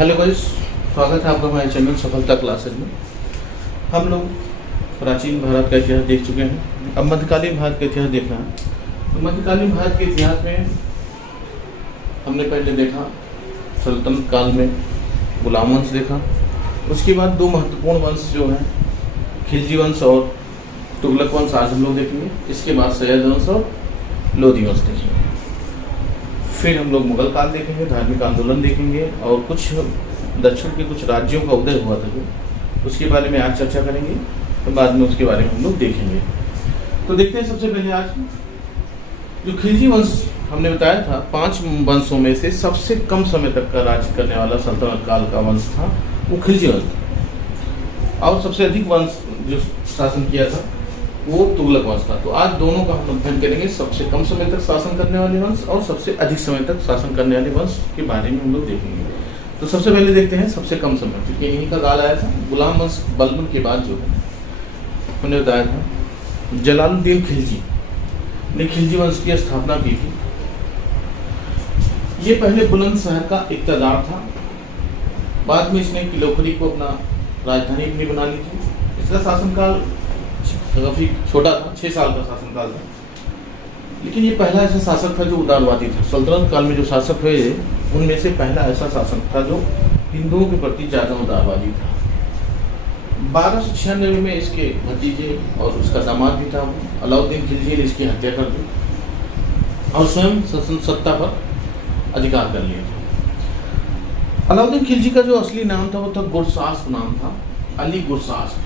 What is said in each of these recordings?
Hello guys, स्वागत है आपका हमारे चैनल सफलता क्लासेज में। हम लोग प्राचीन भारत का इतिहास देख चुके हैं, अब मध्यकालीन भारत का इतिहास देखना है। तो मध्यकालीन भारत के इतिहास में हमने पहले देखा सल्तनत काल में गुलाम वंश देखा, उसके बाद दो महत्वपूर्ण वंश जो हैं खिलजी वंश और तुगलक वंश आज हम लोग देखेंगे। इसके बाद सैयद वंश और लोधी वंश देखेंगे। फिर हम लोग मुगल काल देखेंगे, धार्मिक आंदोलन देखेंगे और कुछ दक्षिण के कुछ राज्यों का उदय हुआ था जो उसके बारे में आज चर्चा करेंगे। तो बाद में उसके बारे में हम लोग देखेंगे। तो देखते हैं सबसे पहले आज जो खिलजी वंश हमने बताया था, 5 वंशों में से सबसे कम समय तक का राज्य करने वाला सल्तनत काल का वंश था वो खिलजी वंश था, और सबसे अधिक वंश जो शासन किया था वो तुगलक वंश था। तो आज दोनों का हम अध्ययन करेंगे, सबसे कम समय तक शासन करने वाले वंश और सबसे अधिक समय तक शासन करने वाले वंश के बारे में हम लोग देखेंगे। तो सबसे पहले देखते हैं सबसे कम समय, क्योंकि इन्हीं का काल आया था गुलाम वंश बलबन के बाद जो हमने बताया था जलालुद्दीन खिलजी ने खिलजी वंश की स्थापना की थी। ये पहले बुलंदशहर का इक़्तिदार था, बाद में इसने किलोखरी को अपना राजधानी अपनी बना ली थी। इसका शासनकाल काफी छोटा था, 6 साल का शासनकाल था, लेकिन ये पहला ऐसा शासक था जो उदारवादी था। सल्तनत काल में जो शासक हुए उनमें से पहला ऐसा शासक था जो हिंदुओं के प्रति ज़्यादा उदारवादी था। 1296 में इसके भतीजे और उसका दामाद भी था अलाउद्दीन खिलजी ने इसकी हत्या कर दी और स्वयं सत्ता पर अधिकार कर लिया। अलाउद्दीन खिलजी का जो असली नाम था वो था गुरसास्प नाम था, अली गुरसास्प।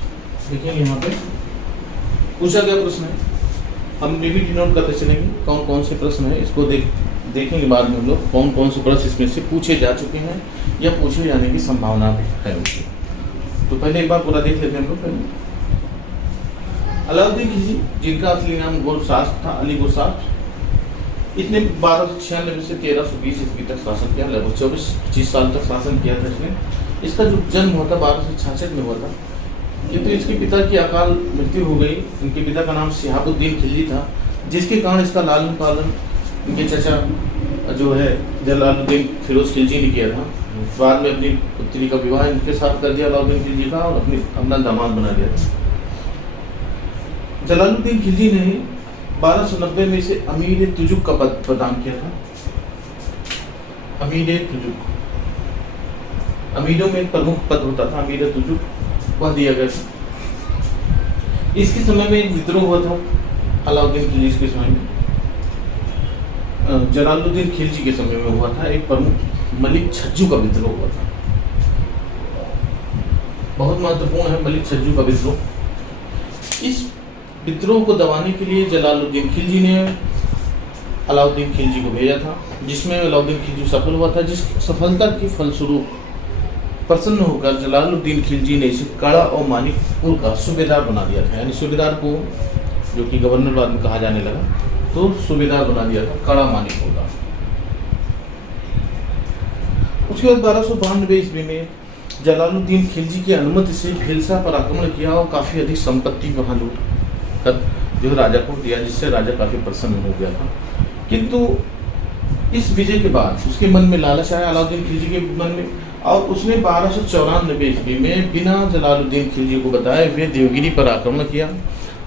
देखिए यहाँ पे पूछा गया प्रश्न है, हम भी डिनोट करते चलेंगे कौन कौन से प्रश्न है। इसको देखेंगे बाद में हम लोग कौन कौन से प्रश्न इसमें से पूछे जा चुके हैं या पूछे जाने की संभावना भी है उनकी। तो पहले एक बार पूरा देख लेते हैं हम लोग। पहले अलाउद्दीन खिलजी, जिनका असली नाम गुरसास्प था, अली गुरसास्प, इसने 1296 से 1320 ईस्वी तक शासन किया, लगभग 24-25 साल तक शासन किया था इसने। इसका जो जन्म हुआ था 1266 में हुआ था, किंतु इसके पिता की अकाल मृत्यु हो गई। इनके पिता का नाम शिहाबुद्दीन खिलजी था, जिसके कारण इसका लालन पालन इनके चचा जो है जलालुद्दीन फिरोज खिलजी ने किया था। बाद में अपनी पुत्री का विवाह इनके साथ कर दिया अलाउद्दीन खिलजी का और अपना दामाद बना दिया था। जलालुद्दीन खिलजी ने 1290 में से अमीर तुजुक का पद प्रदान किया था। अमीर तुजुक, अमीरों में एक प्रमुख पद होता था अमीर तुजुक, वह दिया गया था। इसके समय में एक विद्रोह हुआ था अलाउद्दीन खिलजी के समय में, जलालुद्दीन खिलजी के समय में हुआ था। एक प्रमुख मलिक छज्जू का विद्रोह हुआ था, बहुत महत्वपूर्ण है मलिक छज्जू का विद्रोह। इस विद्रोह को दबाने के लिए जलालुद्दीन खिलजी ने अलाउद्दीन खिलजी को भेजा था, जिसमें अलाउद्दीन खिलजी सफल हुआ था। जिस सफलता की फलस्वरूप प्रसन्न होकर जलालुद्दीन खिलजी ने इसे कड़ा और मानिकपुर का सूबेदार बना दिया था। यानी सूबेदार को, जो कि गवर्नर बाद में कहा जाने लगा, तो सूबेदार बना दिया था कड़ा मानिकपुर का। उसके बाद 1292 ईस्वी में जलालुद्दीन खिलजी की अनुमति से भीलसा पर आक्रमण किया और काफ़ी अधिक संपत्ति वहाँ लूट कर जो राजा को दिया, जिससे राजा काफ़ी प्रसन्न हो गया था। किंतु इस विजय के बाद उसके मन में लालच आया, अलाउद्दीन खिलजी के मन में, और उसने 1294 ईस्वी में बिना जलालुद्दीन खिलजी को बताए हुए देवगिरी पर आक्रमण किया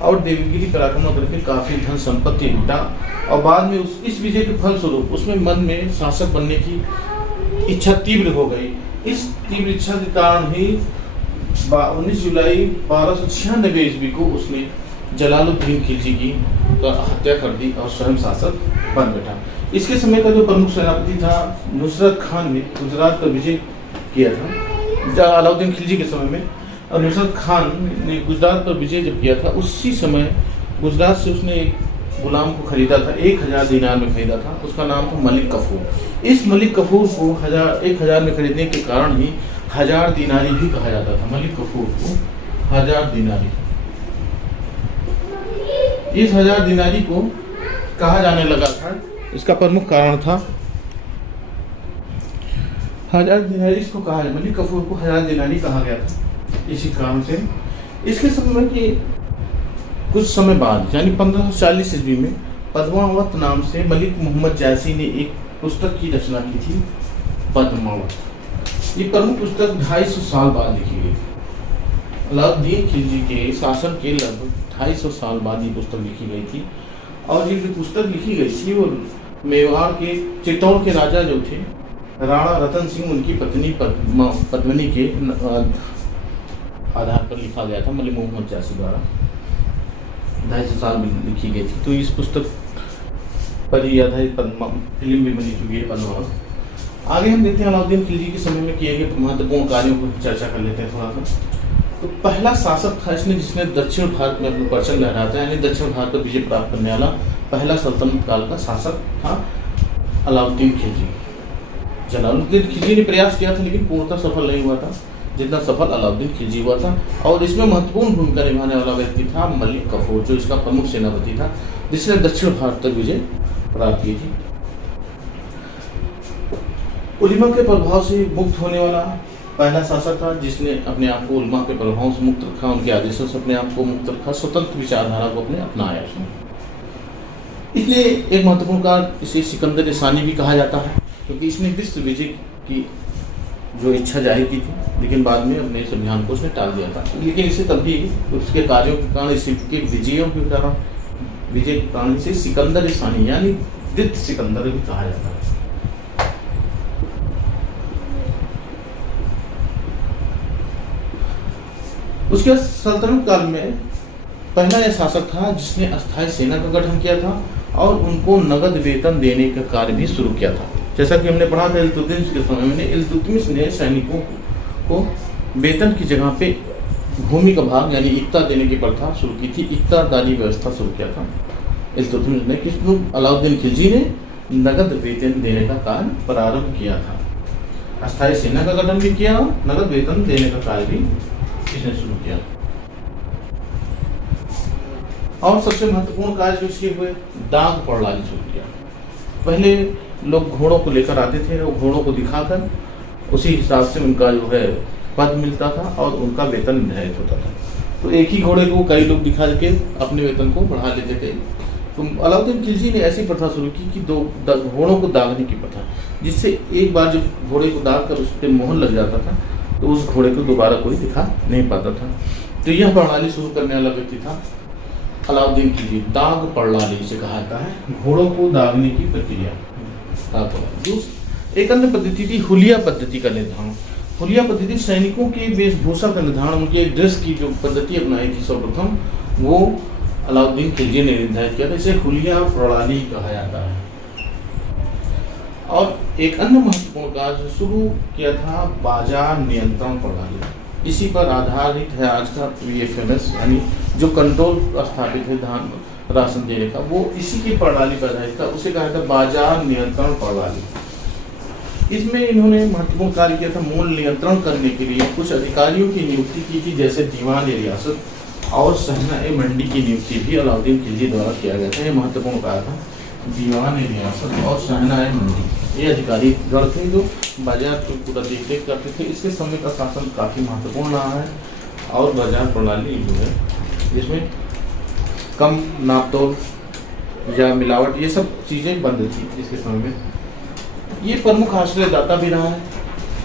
और देवगिरी पर आक्रमण करके काफ़ी धन संपत्ति लूटा। और बाद में इस विजय के फलस्वरूप उसमें मन में शासक बनने की इच्छा तीव्र हो गई। इस तीव्र इच्छा के कारण ही 19 जुलाई 1296 ईस्वी को उसने जलालुद्दीन खिलजी की हत्या कर दी और स्वयं शासक बन बैठा। इसके समय का जो प्रमुख सेनापति था नुसरत खान ने गुजरात पर विजय किया था। अलाउद्दीन खिलजी के समय में और नुसरत खान ने गुजरात पर विजय जब किया था, उसी समय गुजरात से उसने एक गुलाम को खरीदा था, 1000 दीनार में खरीदा था। उसका नाम था मलिक कफूर। इस मलिक कफूर को 1000 में खरीदने के कारण ही 1000 दीनारी भी कहा जाता था। मलिक कफूर को 1000 दीनारी, इस 1000 दीनारी को कहा जाने लगा था, इसका प्रमुख कारण था 1000 दीनारी इसको कहा है, मलिक कफूर को 1000 दीनारी कहा गया था इसी कारण से। इसके समय के कुछ समय बाद यानी 1540 ईस्वी में पद्मावत नाम से मलिक मोहम्मद जायसी ने एक पुस्तक की रचना की थी, पद्मावत। ये प्रमुख पुस्तक 250 साल बाद लिखी गई थी। अलाउद्दीन खिलजी के शासन के लगभग 250 साल बाद ये पुस्तक लिखी गई थी। और ये जो पुस्तक लिखी गई थी वो मेवाड़ के चित्तौड़ के राजा जो थे राणा रतन सिंह, उनकी पत्नी पद्मिनी के आधार पर लिखा गया था, मलिक मोहम्मद जासी द्वारा 250 साल में लिखी गई थी। तो इस पुस्तक पर ही आधारित फिल्म भी बनी चुकी है पद्मावत। आगे हम देखते हैं अलाउद्दीन खिलजी के समय में किए गए महत्वपूर्ण कार्यों को चर्चा कर लेते हैं थोड़ा सा। तो पहला शासक था इसने जिसने दक्षिण भारत में अपना परचम लहराता है, यानी दक्षिण भारत पर विजय प्राप्त करने वाला पहला सल्तनत काल का शासक था अलाउद्दीन खिलजी। जलालुद्दीन खिलजी ने प्रयास किया था लेकिन पूर्णतः सफल नहीं हुआ था जितना सफल अलाउद्दीन खिलजी हुआ था। और इसमें महत्वपूर्ण भूमिका निभाने वाला व्यक्ति था मलिक कफूर, जो इसका प्रमुख सेनापति था, जिसने दक्षिण भारत तक विजय प्राप्त की थी। उलिमा के प्रभाव से मुक्त होने वाला पहला शासक था जिसने अपने आप को उलमा के प्रभाव से मुक्त रखा, उनके आदेशों से अपने आप को मुक्त रखा, स्वतंत्र विचारधारा को अपने अपनाया उसने। इसलिए एक महत्वपूर्ण कार्य इसे सिकंदर सानी भी कहा जाता है, क्योंकि इसने विश्व विजय की जो इच्छा जाहिर की थी, लेकिन बाद में अपने इस अभियान को उसने टाल दिया था। लेकिन इसे तब भी उसके कार्यों के कारण, इसके विजयों के कारण, विजय के कारण इसे सिकंदर सानी यानी द्वितीय सिकंदर भी कहा जाता है। उसके सल्तनत काल में पहला यह शासक था जिसने अस्थायी सेना का गठन किया था और उनको नगद वेतन देने का कार्य भी शुरू किया था। जैसा कि हमने पढ़ा था इल्तुतमिश के समय में, इल्तुतमिश ने सैनिकों को वेतन की जगह पे भूमि का भाग यानी इक्ता देने की प्रथा शुरू की थी, इक्तादारी व्यवस्था शुरू किया था इल्तुतमिश ने। किसने? अलाउद्दीन खिलजी ने नगद वेतन देने का कार्य प्रारंभ किया था। अस्थायी सेना का गठन भी किया, नगद वेतन देने का कार्य भी इसने शुरू किया। और सबसे महत्वपूर्ण कार्य जो इसके हुए, दाग प्रणाली शुरू किया। पहले लोग घोड़ों को लेकर आते थे और घोड़ों को दिखाकर उसी हिसाब से उनका जो है पद मिलता था और उनका वेतन निर्धारित होता था। तो एक ही घोड़े को कई लोग दिखा के अपने वेतन को बढ़ा लेते थे। तो अलाउद्दीन खिलजी ने ऐसी प्रथा शुरू की कि घोड़ों को दागने की प्रथा, जिससे एक बार जब घोड़े को दाग कर उस पर मोहर लग जाता था तो उस घोड़े को दोबारा कोई दिखा नहीं पाता था। तो यह प्रणाली शुरू करने वाला व्यक्ति था अलाउद्दीन खिलजी। दाग प्रणाली से कहा जाता है घोड़ों को दागने की प्रक्रिया। एक अन्य पद्धति थी हुलिया पद्धति का निर्धारण। हुलिया पद्धति सैनिकों के वेशभूषा का निर्धारण, उनके ड्रेस की जो पद्धति अपनाई थी सर्वप्रथम, वो अलाउद्दीन खिलजी ने निर्धारित किया था। इसे हुलिया प्रणाली कहा जाता है। और एक अन्य महत्वपूर्ण कार्य शुरू किया था बाजार नियंत्रण प्रणाली। इसी पर आधारित है आज का VFMS, यानी जो कंट्रोल स्थापित है धान राशन देने का, वो इसी की प्रणाली पर आधारित था। उसे कहा था बाजार नियंत्रण प्रणाली। इसमें इन्होंने महत्वपूर्ण कार्य किया था। मूल्य नियंत्रण करने के लिए कुछ अधिकारियों की नियुक्ति की थी, जैसे दीवान रियासत और सहना मंडी की नियुक्ति भी अलाउद्दीन खिलजी द्वारा किया गया था। यह महत्वपूर्ण कार्य था। दीवान रियासत और सहना मंडी, ये अधिकारी गण थे जो बाजार को पूरा देखरेख करते थे। इसके समय का शासन काफ़ी महत्वपूर्ण रहा है। और बाजार प्रणाली जो है जिसमें कम नापतोल या मिलावट ये सब चीज़ें बंद थी इसके समय में। ये प्रमुख आश्रयदाता भी रहा है।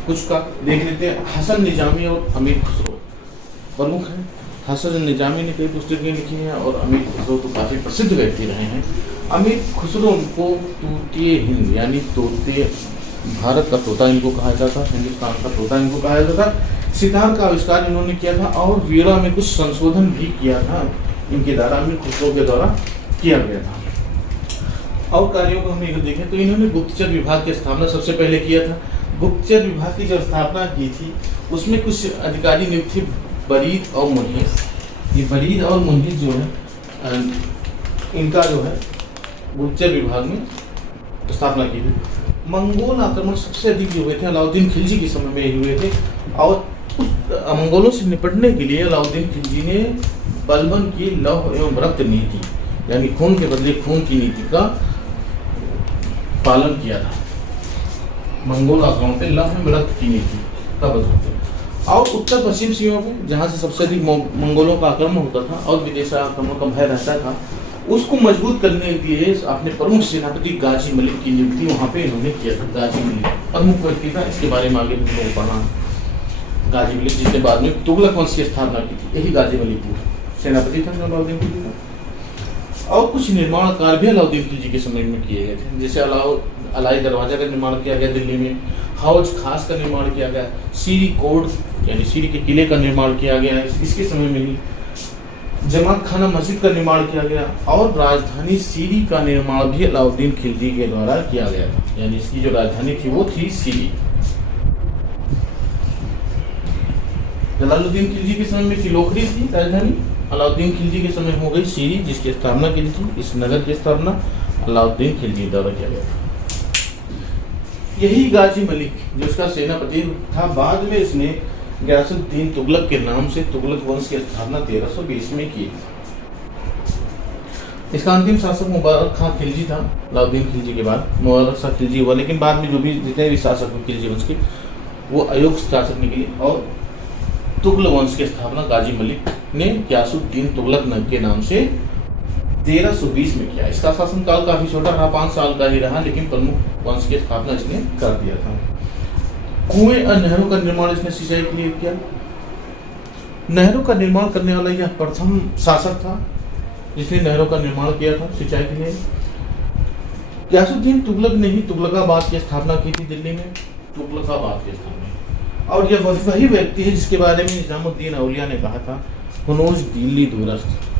कुछ का देख लेते हैं। हसन निजामी और अमीर खुसरो प्रमुख हैं। हसन निजामी ने कई पुस्तकें लिखी हैं और अमीर खुसरो तो काफ़ी प्रसिद्ध व्यक्ति रहे हैं। अमीर खुसरो उनको तूतीय हिंद यानी तोते भारत का तोता इनको कहा जाता, हिंदुस्तान का तोता इनको कहा जाता था। सितार का आविष्कार इन्होंने किया था और वीरा में कुछ संशोधन भी किया था इनके द्वारा, अमीर खुसरो के द्वारा किया गया था। और कार्यों को हम ये देखें तो इन्होंने गुप्तचर विभाग की स्थापना सबसे पहले किया था। गुप्तचर विभाग की जब स्थापना की थी उसमें कुछ अधिकारी नियुक्त थे, बरीद और मुन्हिस। ये बरीद और मुन्हिस जो है इनका जो है गुप्तचर विभाग में स्थापना की थी। मंगोल आक्रमण सबसे अधिक जो हुए थे अलाउद्दीन खिलजी के समय में हुए थे। और उस मंगोलों से निपटने के लिए अलाउद्दीन खिलजी ने बलबन की लौह एवं रक्त नीति यानी खून के बदले खून की नीति का पालन किया था। मंगोल आक्रमण पे लौह एवं रक्त की नीति का बदलते। और उत्तर पश्चिम सीमा में जहाँ से सबसे अधिक मंगोलों का आक्रमण होता था और विदेशी आक्रमण का भय रहता था, उसको मजबूत करने के लिए अपने प्रमुख सेनापति गाजी मलिक की नियुक्ति वहाँ पे इन्होंने किया था। गाजी मलिक प्रमुख व्यक्ति था, इसके बारे में आगे तुम लोग पढ़ा। गाजी मलिक जिसने बाद में तुगलक वंश की स्थापना की थी, यही गाजी मलिक था, सेनापति था अलाउद्दीन खिलजी का। और कुछ निर्माण कार्य भी अलाउद्दीन खिलजी के समय में किए गए थे, जैसे अलाई दरवाजा का निर्माण किया गया दिल्ली में, हौज खास का निर्माण किया गया, सीरी कोट यानी सीरी के किले का निर्माण किया गया इसके समय में ही, जमात खाना मस्जिद का निर्माण किया गया, और राजधानी सीरी का निर्माण भी अलाउद्दीन खिलजी के द्वारा किया गया था। यानी इसकी जो राजधानी थी वो थी सीरी। जलालुद्दीन खिलजी के समय में किलोखरी थी राजधानी, अलाउद्दीन खिलजी के समय हो गई सीरी, जिसकी स्थापना की थी। इस नगर की स्थापना अलाउद्दीन खिलजी द्वारा किया गया था। यही गाजी मलिक जो उसका सेनापति था, बाद में इसने गयासुद्दीन तुगलक के नाम से तुगलक वंश की स्थापना 1320 में की। इसका अंतिम शासक मुबारक खां खिलजी था। अलाउद्दीन खिलजी के बाद मुबारक शाह खिलजी हुआ, लेकिन बाद में जो भी जितने भी शासक हुए खिलजी वंश के, वो अयोग्य शासक निकले, और तुगलक वंश की स्थापना गाजी मलिक ने गयासुद्दीन तुगलक के नाम से 1320 में किया। इसका शासनकाल काफी छोटा रहा, 5 साल का ही रहा, लेकिन प्रमुख वंश की स्थापना इसने कर दिया था। कुएं और नहरों का निर्माण इसने सिंचाई के लिए किया। नहरों का निर्माण करने वाला यह प्रथम शासक था जिसने नहरों का निर्माण किया था सिंचाई के लिए। गयासुद्दीन तुगलक ने ही तुगलकाबाद की स्थापना की थी दिल्ली में, तुगलकाबाद की स्थापना। और यह वही व्यक्ति है जिसके बारे में निजामुद्दीन औलिया ने कहा था, हुनूज दिल्ली दूरस्थ।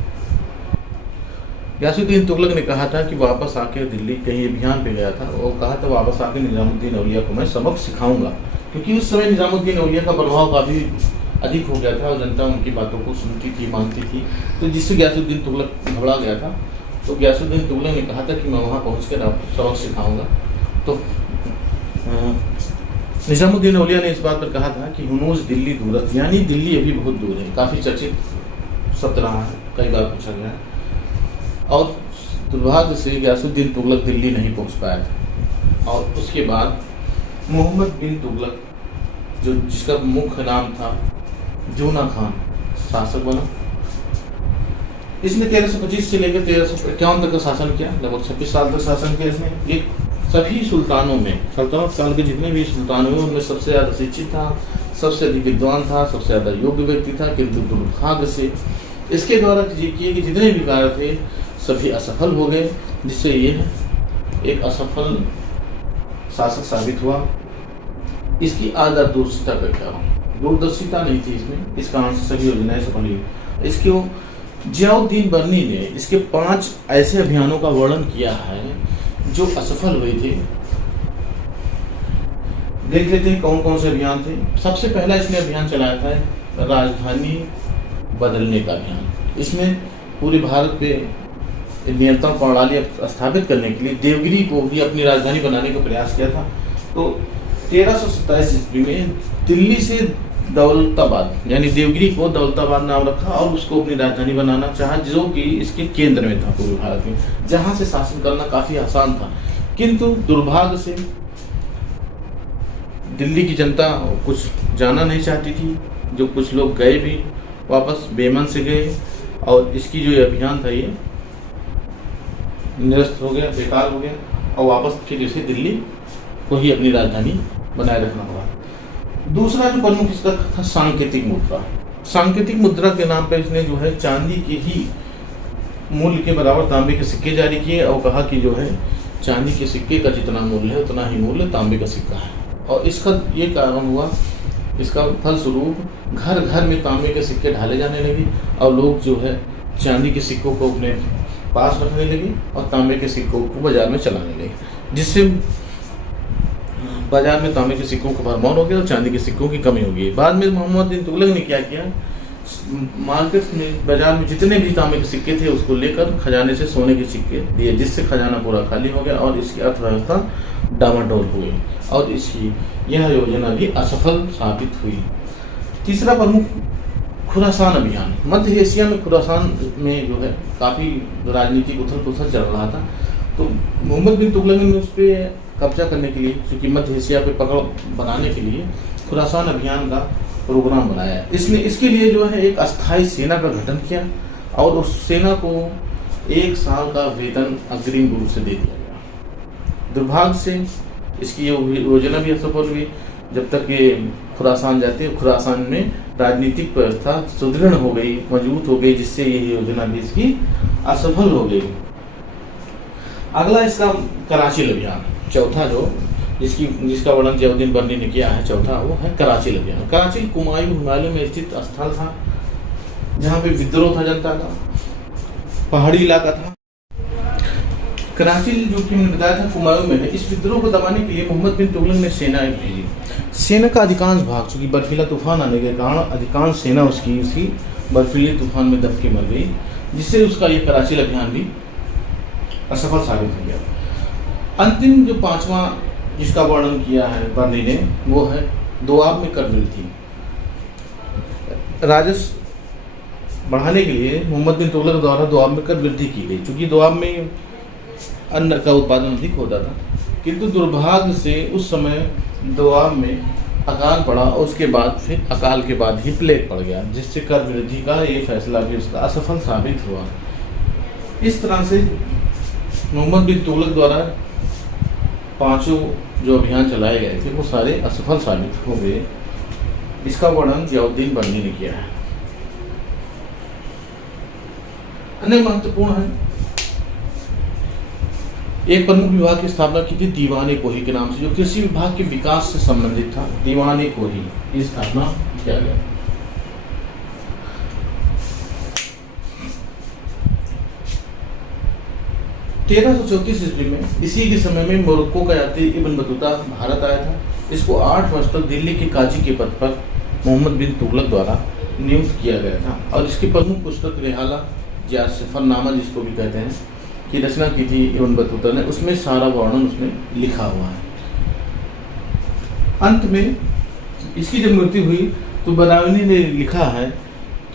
गयासुद्दीन तुगलक ने कहा था कि वापस आके दिल्ली कहीं अभियान पे गया था, और कहा था वापस आके निजामुद्दीन औलिया को मैं सबक सिखाऊंगा, क्योंकि उस समय निजामुद्दीन औलिया का प्रभाव काफ़ी अधिक हो गया था और जनता उनकी बातों को सुनती थी, मानती थी। तो जिससे गयासुद्दीन तुगलक घबरा गया था। तो गयासुद्दीन तुगलक ने कहा था कि मैं वहाँ पहुँच कर आपको सबक सिखाऊंगा। तो निजामुद्दीन औलिया ने इस बात पर कहा था कि हुनूज दिल्ली दूरस्थ, यानी दिल्ली अभी बहुत दूर है। काफ़ी चर्चित शब्द रहा है, कई बार पूछा गया है। और दुर्भाग्य से गयासुद्दीन तुगलक दिल्ली नहीं पहुंच पाया था। और उसके बाद मोहम्मद बिन तुगलक, जो जिसका मुख्य नाम था जूना खान, शासक बना। इसने 1325 से लेकर 1351 तक का शासन किया, लगभग 26 साल तक शासन किया इसने। ये सभी सुल्तानों में, सल्तनत काल के जितने भी सुल्तान हुए उनमें सबसे ज़्यादा शिक्षित था, सबसे अधिक विद्वान था, सबसे ज़्यादा योग्य व्यक्ति था। किंतु दुर्भाग्य से इसके द्वारा किए गए जितने भी कार्य थे सभी असफल हो गए, जिससे ये एक असफल शासक साबित हुआ। इसकी आदर दूरदर्शिता का क्या, दूरदर्शिता नहीं थी इसमें, इस कारण से सभी योजनाएं सफल हुई। इसको जियाउद्दीन बर्नी ने इसके 5 ऐसे अभियानों का वर्णन किया है जो असफल हुए थे। देख लेते हैं कौन कौन से अभियान थे। सबसे पहला इसने अभियान चलाया था राजधानी बदलने का अभियान। इसमें पूरे भारत पे नियंत्रण प्रणाली स्थापित करने के लिए देवगिरी को भी अपनी राजधानी बनाने का प्रयास किया था। तो 1327 ईस्वी में दिल्ली से दौलताबाद यानी देवगिरी को दौलताबाद नाम रखा और उसको अपनी राजधानी बनाना चाहा, जो कि इसके केंद्र में था पूरे भारत में, जहां से शासन करना काफी आसान था। किंतु दुर्भाग्य से दिल्ली की जनता कुछ जाना नहीं चाहती थी। जो कुछ लोग गए भी वापस बेमन से गए, और इसकी जो अभियान था ये निरस्त हो गया, बेकार हो गया, और वापस फिर इसे दिल्ली को ही अपनी राजधानी बनाए रखना पड़ा। दूसरा जो प्रमुख इसका था सांकेतिक मुद्रा। सांकेतिक मुद्रा के नाम पर इसने जो है चांदी के ही मूल्य के बराबर तांबे के सिक्के जारी किए, और कहा कि जो है चांदी के सिक्के का जितना मूल्य है उतना ही मूल्य तांबे का सिक्का है। और इसका ये कारण हुआ, इसका फलस्वरूप घर घर में तांबे के सिक्के ढाले जाने लगे, और लोग जो है चांदी के सिक्कों को अपने पास रखने लगे और तांबे के सिक्कों को बाजार में चलाने लगे, जिससे बाजार में तांबे के सिक्कों का भरमार हो गया और चांदी के सिक्कों की कमी हो गई। बाद में मोहम्मद बिन तुगलक ने क्या किया, मार्केट में बाजार में जितने भी तांबे के सिक्के थे उसको लेकर खजाने से सोने के सिक्के दिए, जिससे खजाना पूरा खाली हो गया और इसकी अर्थव्यवस्था डामाडोल हो गई, और इसकी यह योजना भी असफल साबित हुई। तीसरा प्रमुख खुरासान अभियान। मध्य एशिया में खुरासान में जो है काफ़ी राजनीतिक उथल पुथल चल रहा था। तो मोहम्मद बिन तुगलक ने उस पर कब्जा करने के लिए, चूँकि मध्य एशिया पे पकड़ बनाने के लिए खुरासान अभियान का प्रोग्राम बनाया। इसने इसके लिए जो है एक अस्थायी सेना का गठन किया, और उस सेना को 1 साल का वेतन अग्रिम रूप से दे दिया गया। दुर्भाग्य से इसकी योजना भी असफल हुई। जब तक ये खुरासान जाते, खुरासान में राजनीतिक व्यवस्था सुदृढ़ हो गई, मजबूत हो गई, जिससे ये योजना भी इसकी असफल हो गई। अगला इसका कराची अभियान, चौथा जो जिसका वर्णन जियाउद्दीन बर्नी ने किया है, चौथा वो है कराची अभियान। कराची कुमायूं हिमालय में स्थित स्थल था जहाँ पे विद्रोह था जनता का, पहाड़ी इलाका था। कराची जो कि मैंने बताया था कुमायूं में है। इस विद्रोह को दबाने के लिए मोहम्मद बिन तुगलक ने सेनाएं भेजी। सेना का अधिकांश भाग, चूंकि बर्फीला तूफान आने के कारण अधिकांश सेना उसकी बर्फीले तूफान में दब के मर गई, जिससे उसका ये कराची अभियान भी असफल साबित हो गया। अंतिम जो 5वां जिसका वर्णन किया है बर्नी ने, वो है दोआब में कर वृद्धि। राजस्व बढ़ाने के लिए मोहम्मद बिन तुगलक द्वारा दोआब में कर वृद्धि की गई। चूँकि दोआब में अन्न का उत्पादन अधिक होता था, किंतु दुर्भाग्य से उस समय दोआब में अकाल पड़ा और उसके बाद फिर अकाल के बाद ही प्लेग पड़ गया, जिससे कर वृद्धि का ये फैसला भी उसका असफल साबित हुआ। इस तरह से मोहम्मद बिन तुगलक द्वारा 5 जो अभियान चलाए गए थे वो सारे असफल साबित हो गए। इसका वर्णन जियाउद्दीन बर्नी ने किया है। अन्य महत्वपूर्ण है, एक प्रमुख विभाग की स्थापना की थी दीवान-ए-कोही के नाम से, जो कृषि विभाग के विकास से संबंधित था। दीवान-ए-कोही की स्थापना किया गया। तेरह 1334 ईस्वी में इसी के समय में मोरक्को का यात्री इब्न बतूता भारत आया था। इसको 8 वर्ष तक दिल्ली के काजी के पद पर मोहम्मद बिन तुगलक द्वारा नियुक्त किया गया था और इसकी प्रमुख पुस्तक रिहाला या सफरनामा जिसको भी कहते हैं की रचना की थी इब्न बतूता ने। उसमें सारा वर्णन उसमें लिखा हुआ है। अंत में इसकी जब मृत्यु हुई तो बदायूनी ने लिखा है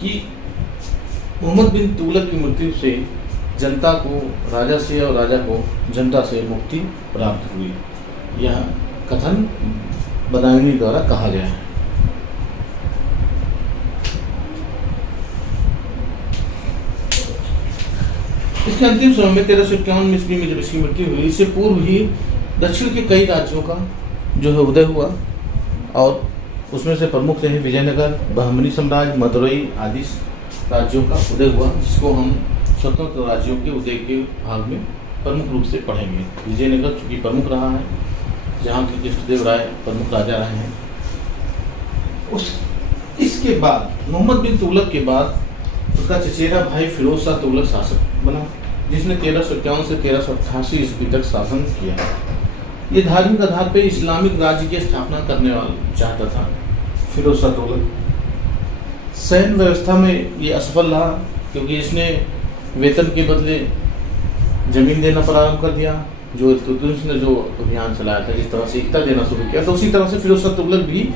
कि मोहम्मद बिन तुगलक की मृत्यु से जनता को राजा से और राजा को जनता से मुक्ति प्राप्त हुई। यह कथन बदायूनी द्वारा कहा गया है। इसके अंतिम समय में 1351 ईस्वी में जब इसकी मृत्यु हुई, इससे पूर्व ही दक्षिण के कई राज्यों का जो है उदय हुआ और उसमें से प्रमुख रहे विजयनगर, बहमनी साम्राज्य, मदुरई आदि राज्यों का उदय हुआ, जिसको हम स्वतंत्र राज्यों के उदय के भाग में प्रमुख रूप से पढ़ेंगे। विजयनगर चूँकि प्रमुख रहा है, जहाँ के कृष्णदेव राय प्रमुख राजा रहे हैं। इसके बाद मोहम्मद बिन तुगलक के बाद उसका चचेरा भाई फिरोज शाह तुगलक शासक बना, जिसने 1351 से 1388 ईस्वी तक शासन किया। ये धार्मिक आधार पर इस्लामिक राज्य की स्थापना करने वाला चाहता था फिरोज शाह तुगलक। सैन्य व्यवस्था में ये असफल रहा, क्योंकि इसने वेतन के बदले जमीन देना प्रारंभ कर दिया। जो इल्तुतमिश ने जो अभियान चलाया था, जिस तरह से इक्ता देना शुरू किया, तो उसी तरह से फिरोज शाह तुगलक भी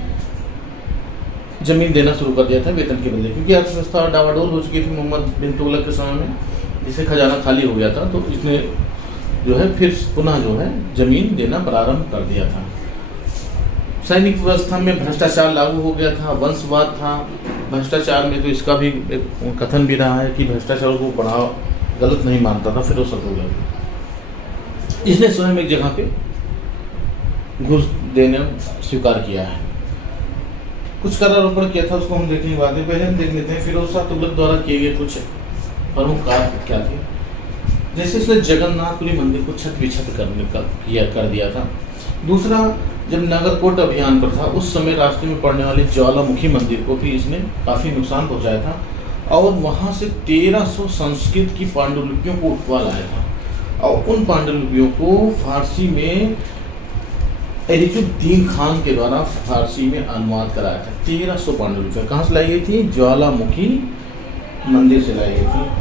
जमीन देना शुरू कर दिया था वेतन के बदले, क्योंकि अर्थव्यवस्था डावाडोल हो चुकी थी मोहम्मद बिन तुगलक के समय में, जिससे खजाना खाली हो गया था। तो इसने जो है फिर पुनः जो है जमीन देना प्रारंभ कर दिया था। सैनिक व्यवस्था में भ्रष्टाचार लागू हो गया था, वंशवाद था। भ्रष्टाचार में तो इसका भी एक कथन भी रहा है कि भ्रष्टाचार को बढ़ावा गलत नहीं मानता था फिरोज शाह तुगलक। इसने स्वयं एक जगह पे घूस देना स्वीकार किया है। कुछ करारोपण किया था, उसको हम देखेंगे बाद में। पहले हम देख लेते हैं फिरोज शाह तुगलक द्वारा किए गए कुछ प्रमुख कार्य क्या थे। जैसे इसने जगन्नाथपुरी मंदिर को छत विछत कर दिया था। दूसरा, जब नागरकोट अभियान पर था, उस समय रास्ते में पड़ने वाले ज्वालामुखी मंदिर को भी इसने काफ़ी नुकसान पहुंचाया था और वहां से 1300 संस्कृत की पांडुलिपियों को उठवा लाया था और उन पांडुलिपियों को फारसी में एरिजुद्दीन खान के द्वारा फारसी में अनुवाद कराया था। 1300 पांडुलिपियाँ कहाँ से लाई गई थी? ज्वालामुखी मंदिर से लाई गई थी।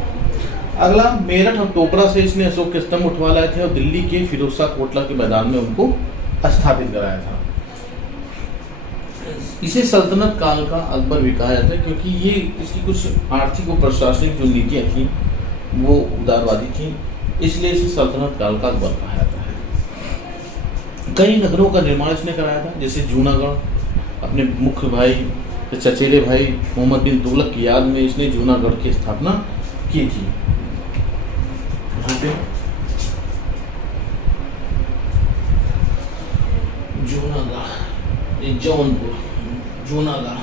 अगला, मेरठ और टोकरा से इसने अशोक के स्तंभ उठवा लाए थे और दिल्ली के फिरोज शाह कोटला के मैदान में उनको स्थापित कराया था। इसे सल्तनत काल का अकबर भी कहा जाता है, क्योंकि ये इसकी कुछ आर्थिक और प्रशासनिक जो नीतियाँ थी वो उदारवादी थी, इसलिए इसे सल्तनत काल का अकबर कहा जाता है। कई नगरों का निर्माण इसने कराया था, जैसे जूनागढ़ अपने मुख्य भाई चचेरे भाई मोहम्मद बिन तुगलक की याद में इसने जूनागढ़ की स्थापना की थी। यहाँ पे जूनागढ़, ये जौनपुर, जूनागढ़।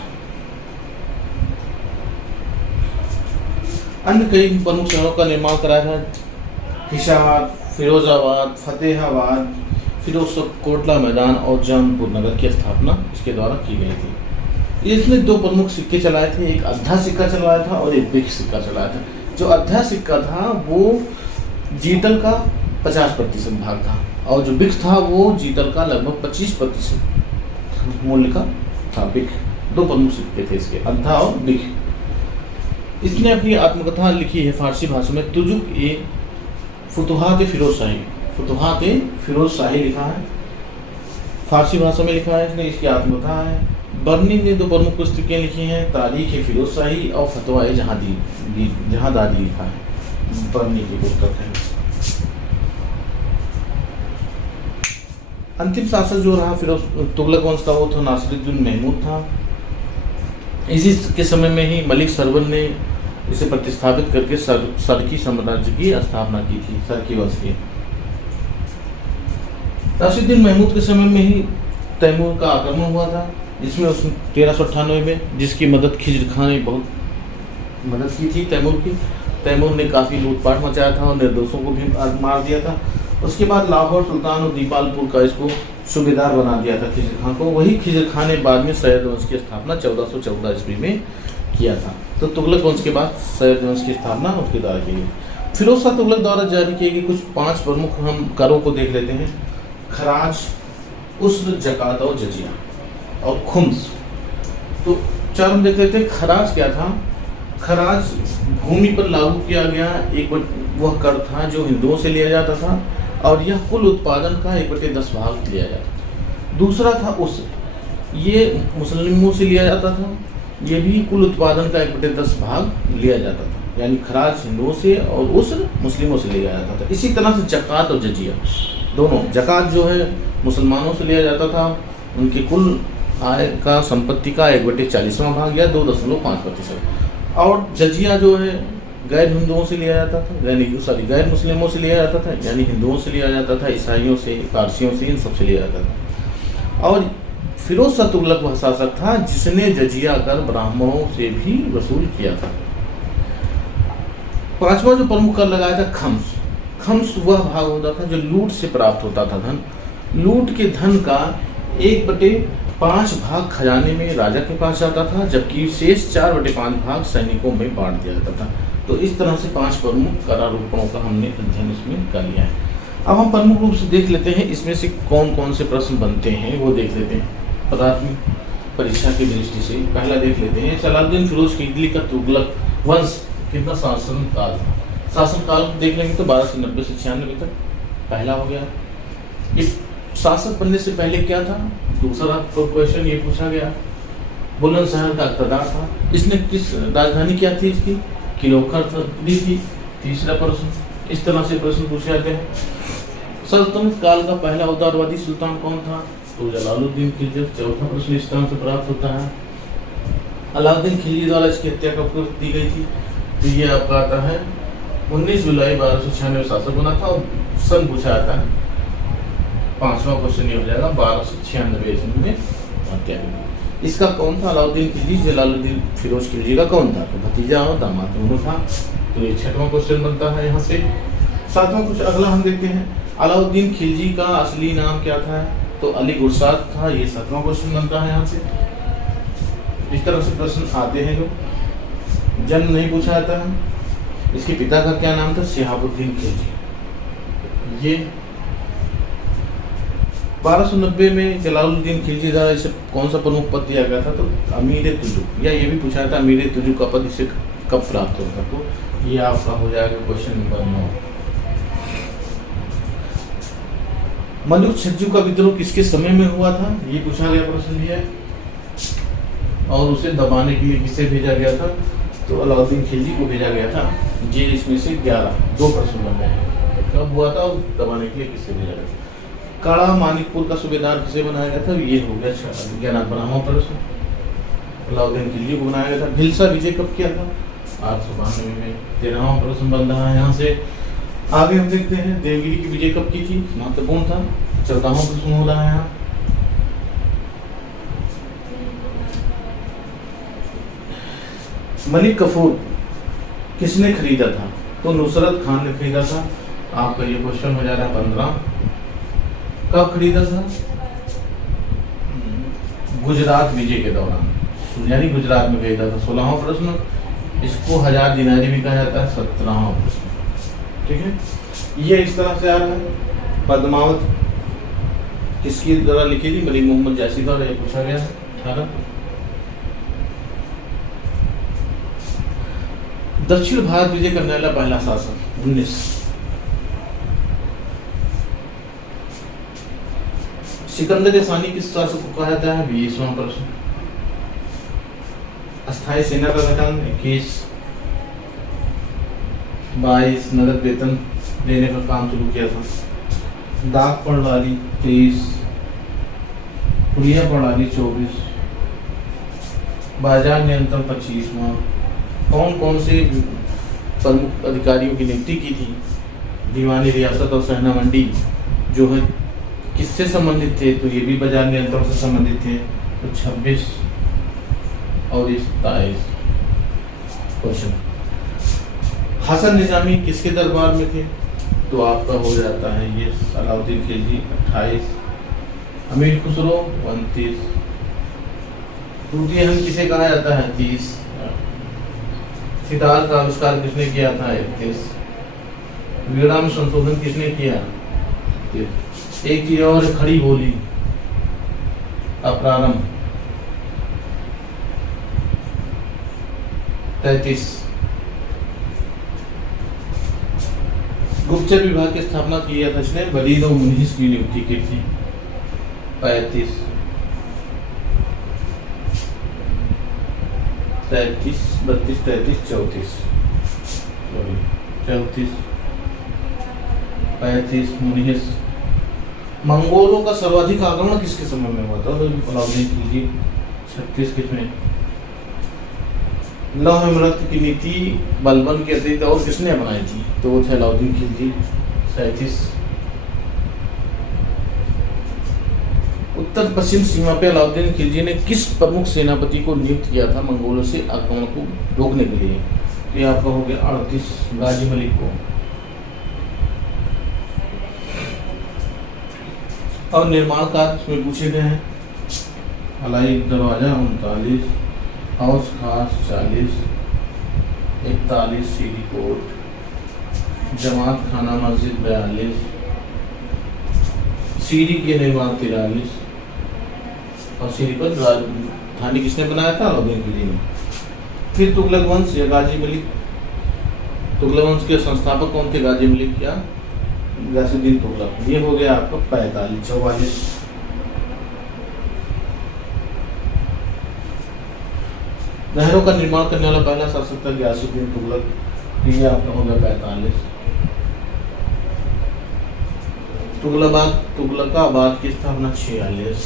अन्य कई प्रमुख शहरों का निर्माण कराया था। हिसार, फिरोजाबाद, फतेहाबाद, फिरोजपुर, कोटला मैदान और जौनपुर नगर की स्थापना इसके द्वारा की गई थी। इसने दो प्रमुख सिक्के चलाए थे, एक अद्धा सिक्का चलाया था और एक बिक सिक्का चलाया था। जो अद्धा सिक्का था वो जीतल का 50% भाग था और जो बिक था वो जीतल का लगभग 25% मूल्य का था। बिक, दो प्रमुख सिक्के थे इसके, अद्धा और बिक। इसने अपनी आत्मकथा लिखी है फारसी भाषा में, तुजुक ए फुतुहात फिरोज शाही, फुतुहात फिरोज शाही लिखा है, फारसी भाषा में लिखा है इसने। इसकी आत्मकथा है। बर्नी ने दो प्रमुख पुस्तकें लिखी हैं, तारीख ए फिरोज शाही और फतवा ए जहादारी लिखा है, बर्नी की पुस्तक है। अंतिम शासक जो रहा फिरोज तुगलक वंश का वो था नासिरुद्दीन महमूद था। इसी के समय में ही मलिक सरवर ने इसे प्रतिस्थापित करके सरकी साम्राज्य की स्थापना की थी, सरकी वंश की। नासिरुद्दीन महमूद के समय में ही तैमूर का आक्रमण हुआ था, जिसमें उसने 1398 में जिसकी मदद खिजर खान ने बहुत मदद की थी तैमूर की। तैमूर ने काफ़ी लूटपाट मचाया था और निर्दोषों को भी मार दिया था। उसके बाद लाहौर सुल्तान और दीपालपुर का इसको सूबेदार बना दिया था खिजर खान को। वही खिजर खान ने बाद में सैयद वंश की स्थापना 1414 ईस्वी में किया था। तो तुगलक वंश के बाद सैयद वंश की स्थापना उसके द्वारा की गई। फिरोज शाह तुगलक द्वारा जारी किए गए कुछ 5 प्रमुख हम करों को देख लेते हैं। खराज, उस्र, जकात और जजिया और खुम्स। तो चार हम देख लेते हैं। खराज क्या था? खराज भूमि पर लागू किया गया एक वह कर था जो हिंदुओं से लिया जाता था और यह कुल उत्पादन का 1/10 भाग लिया जाता था। दूसरा था उस्र, ये मुस्लिमों से लिया जाता था, ये भी कुल उत्पादन का 1/10 भाग लिया जाता था। यानी खराज हिंदुओं से और उस्र मुस्लिमों से लिया जाता था। इसी तरह से जकात और जजिया दोनों, जकात जो है मुसलमानों से लिया जाता था, उनकी कुल आय का संपत्ति का 1/40वां भाग या 2.5%। और जजिया जो है गैर हिंदुओं से लिया जाता था, गैर मुस्लिमों से लिया जाता था, यानी हिंदुओं से लिया जाता था, ईसाइयों से, पारसियों से, इन सब से लिया जाता था। और फिरोज शाह तुगलक वह शासक था जिसने जजिया कर ब्राह्मणों से भी वसूल किया था। पांचवा जो प्रमुख कर लगाया था खम्स। खम्स वह भाग होता था जो लूट से प्राप्त होता था धन। लूट के धन का 1/5 भाग खजाने में राजा के पास जाता था, जबकि शेष 4/5 भाग सैनिकों में बांट दिया जाता था। तो इस तरह से 5 प्रमुख करारोपणों का हमने अध्ययन इसमें कर लिया है। अब हम प्रमुख रूप से देख लेते हैं इसमें से कौन कौन से प्रश्न बनते हैं, वो देख लेते हैं प्राथमिक परीक्षा की दृष्टि से। पहला देख लेते हैं, सलाहुद्दीन फिरोज खिलजी का तुगलक वंश कितना शासनकाल था। शासनकाल देख लेंगे तो 1290 से 96 तक पहला हो गया। ये शासक बनने से पहले क्या था? दूसरा क्वेश्चन ये पूछा गया। बुलंदशहर का इक़्तिदार था। इसने किस राजधानी क्या थी इसकी? किलोखर दी थी। तीसरा प्रश्न, इस तरह से प्रश्न पूछे जाते हैं। सल्तनत काल का पहला उदारवादी सुल्तान कौन था? तो जलालुद्दीन खिलजी। चौथा प्रश्न इस तरह से प्राप्त होता है। अलाउद्दीन खिलजी द्वारा इसकी हत्या कब दी गई थी? तो ये आपका आता है 19 जुलाई 1296 शासक बना था और सन पूछा जाता है। 5वां क्वेश्चन ये हो जाएगा 1296 ईस्वी में हत्या हुई। इसका कौन था? अलाउद्दीन खिलजी जलालुद्दीन फिरोज खिलजी का कौन था? तो भतीजा और दामाद दोनों था। तो ये 6वां क्वेश्चन बनता है यहाँ से। 7वां कुछ अगला हम देखते हैं। अलाउद्दीन खिलजी का असली नाम क्या था? तो अली गुरसात था। ये 7वां क्वेश्चन बनता है यहाँ से। इस तरह से प्रश्न आते हैं। जो जन्म नहीं पूछा जाता है। इसके पिता का क्या नाम था? शिहाबुद्दीन खिलजी। ये 1290 में जलालुद्दीन खिलजी द्वारा इसे कौन सा प्रमुख पद दिया गया था? तो अमीर तुजुक। या ये भी पूछा था अमीर तुजुक का पद इसे कब प्राप्त होगा? तो ये आपका हो जाएगा क्वेश्चन नंबर 9। मलुक छज्जू का विद्रोह किसके समय में हुआ था? ये पूछा गया प्रश्न भी है। और उसे दबाने के लिए किसे भेजा गया था? तो अलाउद्दीन खिलजी को भेजा गया था। ये इसमें से 2 प्रश्न बन गए हैं। कब हुआ था और दबाने के लिए किसे भेजा गया? काड़ा मानिकपुर का सूबेदार किसे बनाया गया था? ये हो गया 11वां प्रश्न। अलाउद्दीन खिलजी को बनाया गया था। भिलसा विजय कब किया था? 892 में। 13वां प्रश्न बन रहा है यहाँ से। आगे हम देखते हैं देवगिरी की विजय कब की थी, महत्वपूर्ण था। 14वां प्रश्न हो रहा है यहाँ। मलिक कफूर किसने खरीदा था, तो नुसरत खान ने खरीदा था। आपका ये क्वेश्चन हो जा रहा है 15। कब खरीदा था, गुजरात विजय के दौरान, यानी गुजरात में खरीदा था। 16वां प्रश्न, इसको 1000 दिनारी भी कहा जाता है। 17वां प्रश्न, ठीक है। ये इस तरह से आ रहा है। पद्मावत किसकी द्वारा लिखी थी, मलिक मोहम्मद जैसी द्वारा, ये पूछा गया है। 18। दक्षिण भारत विजय करने वाला पहला शासक 19। सिकंदर सानी किस शासक को कहा जाता है, 20वां प्रश्न। अस्थायी सेना का गठन 21। 22 नगद वेतन देने का काम शुरू किया था। डाक प्रणाली 23। खुलिया प्रणाली 24। बाजार नियंत्रण 25वां। कौन कौन से प्रमुख अधिकारियों की नियुक्ति की थी, दीवानी रियासत और सहना मंडी जो है किससे संबंधित थे, तो ये भी बाजार नियंत्रण से संबंधित थे। तो 26 और 27 क्वेश्चन। हसन निजामी किसके दरबार में थे, तो आपका हो जाता है ये अलाउद्दीन खिलजी 28। अमीर खुसरो 29। तूतिया किसे कहा जाता है 30। सितार का आविष्कार किसने किया था 31। वीणा में संशोधन किसने किया, एक चीज और खड़ी बोली अप्रारंभ 33। गुप्तचर विभाग की स्थापना किया था इसने, वलीद और मुनीस की नियुक्ति की थी 35। 33, 32, 33, 34 34 35 मुनीस। मंगोलों का सर्वाधिक आक्रमण किसके समय में हुआ था, तो अलाउद्दीन खिलजी 36 किसमें। लौह अमृत की नीति बलबन के अतिरिक्त और किसने बनाई थी, तो वो थे अलाउद्दीन खिलजी 37। उत्तर पश्चिम सीमा पे अलाउद्दीन खिलजी ने किस प्रमुख सेनापति को नियुक्त किया था मंगोलों से आक्रमण को रोकने के लिए, ये आपका हो गया 38 गाजी मलिक को। और निर्माण कार्य में पूछे गए हैं, अलाई दरवाजा 39, हाउस खास 40, 41 सीडी कोट, जमात खाना मस्जिद 42, सीडी के निर्माण 43 और सीडी पर राजधानी किसने बनाया था, अलाउद्दीन खिलजी ने। फिर तुगलक वंश या गाजी मलिक, तुगलक वंश के संस्थापक कौन थे, गाजी मलिक या गयासुद्दीन तुगलक। ये हो गया आपका 45 44। नहरों का निर्माण करने वाला पहला शासक था गयासुद्दीन तुगलक, ये आपका हो गया 45। तुगलकाबाद की स्थापना 46।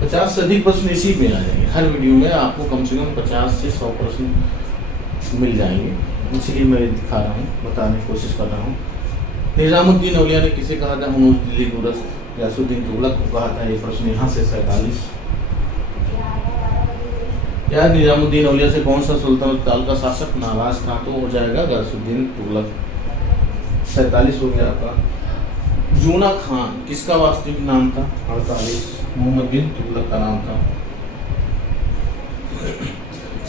50 से अधिक प्रश्न इसी में आ जाएंगे, हर वीडियो में आपको कम से कम 50 से 100 प्रश्न मिल जाएंगे, इसलिए मैं दिखा रहा हूँ, बताने की कोशिश कर रहा हूँ। निजामुद्दीन औलिया ने किसे कहा था, मनोज दिल्ली गुरस, गयासुद्दीन तुगलक को कहा था। ये प्रश्न यहाँ से 47। यार निजामुद्दीन औलिया से कौन सा सुल्तानत काल का शासक नाराज था, तो हो जाएगा गयासुद्दीन तुगलक। 47 हो गया आपका। जूना खान किसका वास्तविक नाम था, 48 मोहम्मद बिन तुगलक का नाम था।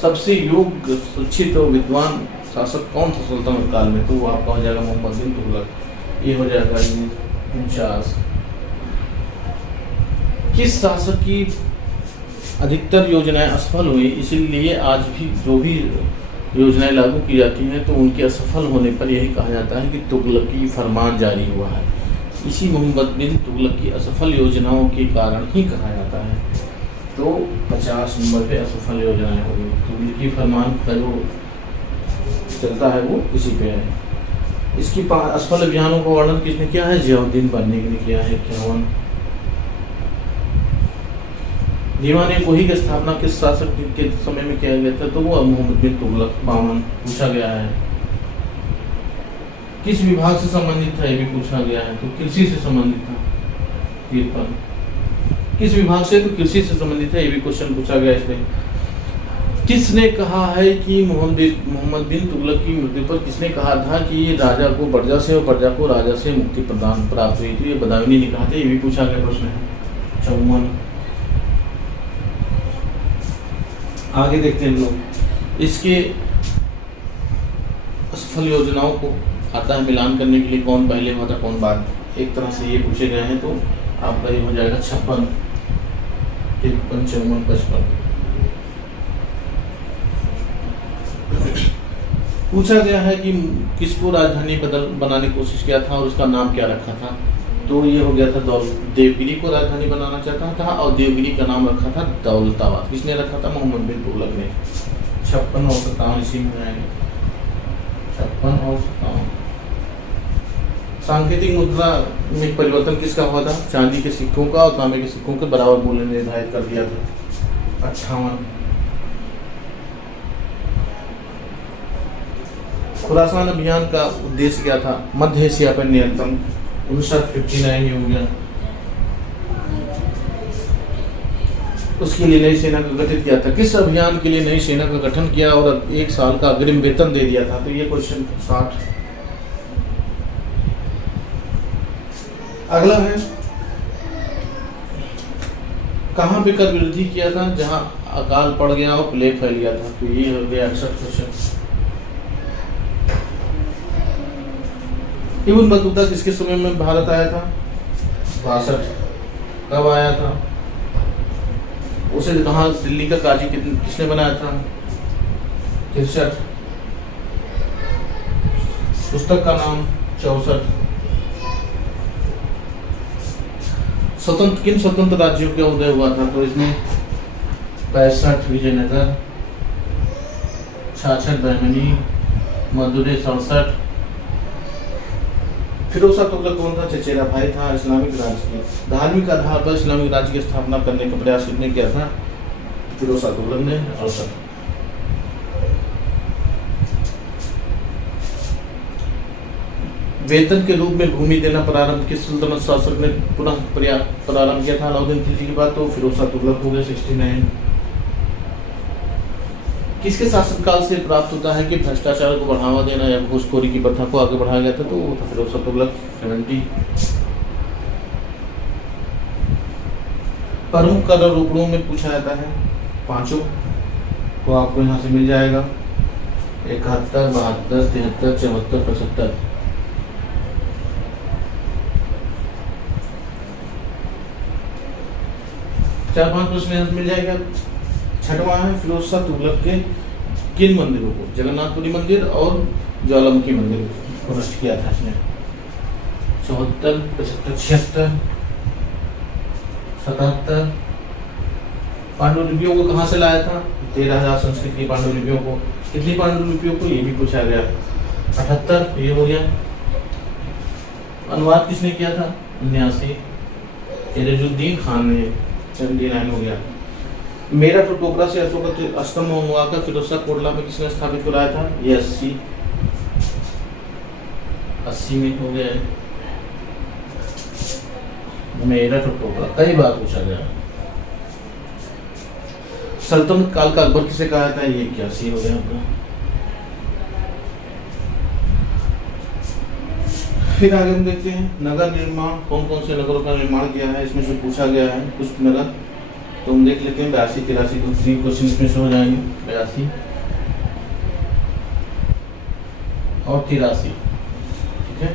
सबसे योग्य शिक्षित और विद्वान शासक कौन था सुल्तानत काल में, तो वो आपका हो जाएगा मोहम्मद बिन तुगलक। ये हो जाएगा 49। किस शासक की अधिकतर योजनाएं असफल हुई, इसीलिए आज भी जो भी योजनाएं लागू की जाती हैं तो उनके असफल होने पर यही कहा जाता है कि तुगलकी फरमान जारी हुआ है। इसी मोहम्मद बिन तुगलक की असफल योजनाओं के कारण ही कहा जाता है। तो 50 नंबर पे असफल योजनाएं होगी, तुगलकी फरमान का जो चलता है वो इसी पे है। इसकी असफल अभियानों का वर्णन किसने किया है, जियाउद्दीन बनने के लिए किया है 51। दीवान-ए-कोही की स्थापना किस शासक के समय में किया गया था, तो वो मोहम्मद बिन तुगलक 52 पूछा गया है। किस विभाग से संबंधित था, ये भी पूछा गया है, तो कृषि से संबंधित था। 53 किस विभाग से, तो कृषि से संबंधित है, ये भी क्वेश्चन पूछा गया इसमें। किसने कहा है कि मोहम्मद बिन तुगलक की मृत्यु पर किसने कहा था कि राजा को प्रजा से और प्रजा को राजा से मुक्ति प्रदान प्राप्त हुई थी, ये बदायूनी ने कहा था, ये भी पूछा गया प्रश्न है। 54 आगे देखते हैं लोग, इसके सफल योजनाओं को आता है मिलान करने के लिए कौन पहले हुआ था कौन बाद, एक तरह से ये पूछे गए हैं, तो आपका ये हो जाएगा 56, 53, 54, 55। पूछा गया है कि किसको राजधानी बनाने की कोशिश किया था और उसका नाम क्या रखा था, तो ये हो गया था देवगिरी को राजधानी बनाना चाहता था और देवगिरी का नाम रखा था दौलताबाद। किसने रखा था, मोहम्मद बिन तुगलक ने। 56 और 57 इसी में आएंगे, 56 और 57। सांकेतिक मुद्रा में परिवर्तन किसका हुआ था, चांदी के सिक्कों का और तांबे के सिक्कों के बराबर मूल्य निर्धारित कर दिया था। 58 खुरासान अभियान का उद्देश्य क्या था, मध्य एशिया पर नियंत्रण। 59 हो गया। उसके लिए नई सेना का गठित किया था, किस अभियान के लिए नई सेना का गठन किया और 1 साल का अग्रिम वेतन दे दिया था, तो ये क्वेश्चन 60। अगला है कहां पे कर वृद्धि किया था, जहां अकाल पड़ गया और प्लेग फैल गया था, तो ये हो गया 68 क्वेश्चन। इब्न बतूता किसके समय में भारत आया था, 62। कब आया था, उसे कहा दिल्ली का काजी किसने बनाया था, 63। पुस्तक का नाम 64। किन स्वतंत्र राज्यों का उदय हुआ था, तो इसमें 65 विजयनगर, 66 बहमनी, मदुरै 67। फिरोज तुगलक कौन था, चचेरा भाई था इस्लामिक राज्य के। धार्मिक आधार पर इस्लामिक राज्य की स्थापना करने का प्रयास किसने किया था, फिरोज तुगलक ने। 68 वेतन के रूप में भूमि देना प्रारंभ किस सुल्तानत शासक ने पुनः प्रारंभ किया था, अलाउद्दीन खिलजी के बाद, तो फिरोज तुगलक हो गया। 69 किसके शासनकाल से प्राप्त होता है कि भ्रष्टाचार को बढ़ावा देना या घूसखोरी की प्रथा को आगे बढ़ाया गया था, तो वो था फिरोज तुगलक। 70 प्रमुख कर आरोपणों में पूछा जाता है 5, तो आपको यहाँ से मिल जाएगा 71, 72, 73, 74, 75। 4-5 प्रश्न मिल जाएगा। 6वां है फिरोज शाह तुगलक के किन मंदिरों को, जगन्नाथपुरी मंदिर और ज्वालामुखी मंदिर को नष्ट किया था इसने। 74, 75, 76, 77। पांडुलिपियों को कहाँ से लाया था, 13,000 संस्कृत की पांडुलिपियों को। कितनी पांडुलिपियों को, ये भी पूछा गया। 78 ये हो गया। अनुवाद किसने किया था, 79 एरजुद्दीन खान ने। 79 हो गया। मेरठ और टोकरा से अशोक का स्तंभ मंगवाकर फिरोज शाह कोटला में किसने स्थापित कराया था, ये 80 में हो गया है। मेरठ और टोकरा कई बार पूछा गया। सल्तनत काल का अकबर किसे कहा था, ये 81 हो गया अपना। फिर आगे हम देखते हैं नगर निर्माण, कौन कौन से नगरों का निर्माण किया है, इसमें से पूछा गया है कुछ नगर, तो हम देख लेते हैं। 82, 83 तो 3 क्वेश्चन इसमें से हो जाएंगे। 82 और 83, ठीक है।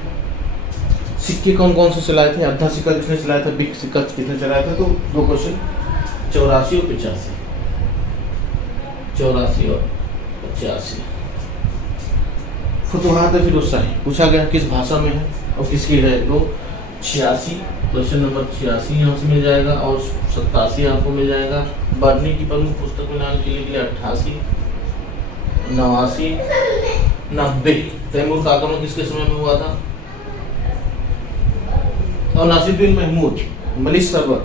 सिक्के कौन कौन से चलाए थे, आधा सिक्का किसने चलाया था, बिग सिक्का किसने चलाया था, तो 2 क्वेश्चन 84 और 85। 84 और 85। फुतुहात फिरोज शाही पूछा गया किस भाषा में है और किसकी है, तो 86 क्वेश्चन नंबर 86 यहाँ से मिल जाएगा और 87 आपको मिल जाएगा। बर्नी की प्रमुख पुस्तक में नाम के लिए 88, 89, 90। तैमूर का आक्रमण किसके समय में हुआ था, और नासिरुद्दीन महमूद, मलिक सरवर।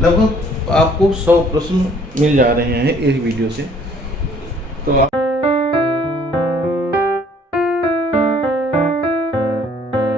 लगभग आपको 100 प्रश्न मिल जा रहे हैं एक वीडियो से।